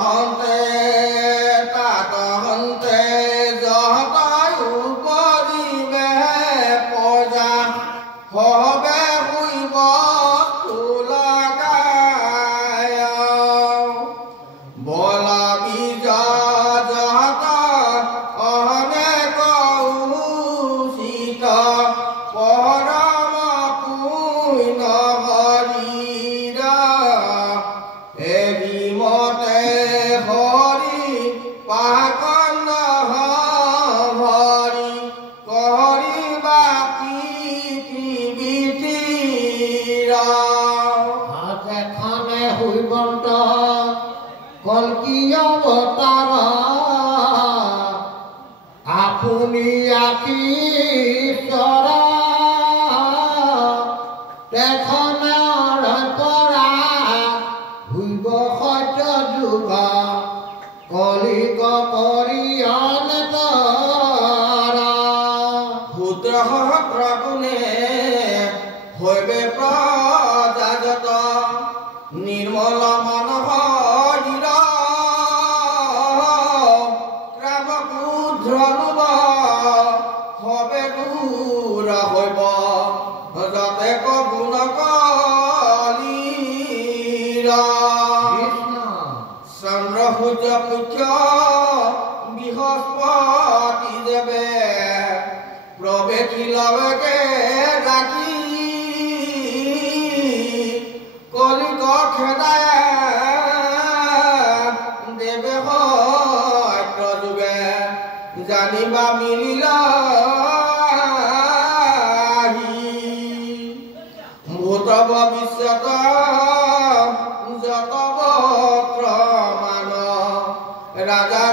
হন্তে তাত হন্তে যতয়ু কৰিবে পজা হবে শুইব তুলগায় বল বীজ যত অনেক উচিত পৰম পুণ্য হৰিৰ এবিমতে হৰি পাকন ভৰি কৰিবা পৃথিৱীৰ এখনে হৈবন্ত কল্কি অৱতাৰ আপুনি আশীশ্বৰ তেখনৰ পৰা হৈব সত্য যুগ কলিক কৰি অনেতৰ পুত্ৰ সহস্ৰ গুণে হৈবে প্ৰজাজত নিৰ্মল মন হৰিৰ ক্ৰাম ক্ষুদ্ৰ লোভ হবে দূৰ হৈব যতে গুণ কলিৰ চন্দ্ৰ সূৰ্য পুষ্য বৃহস্পতি দেৱে প্ৰৱেশিলকে ৰাখি কলিক খেদায় দেৱে সত্য যুগে জানিবা মিলিল ভূত ভৱিষ্যত যত বৰ্তমান ৰাজাৰ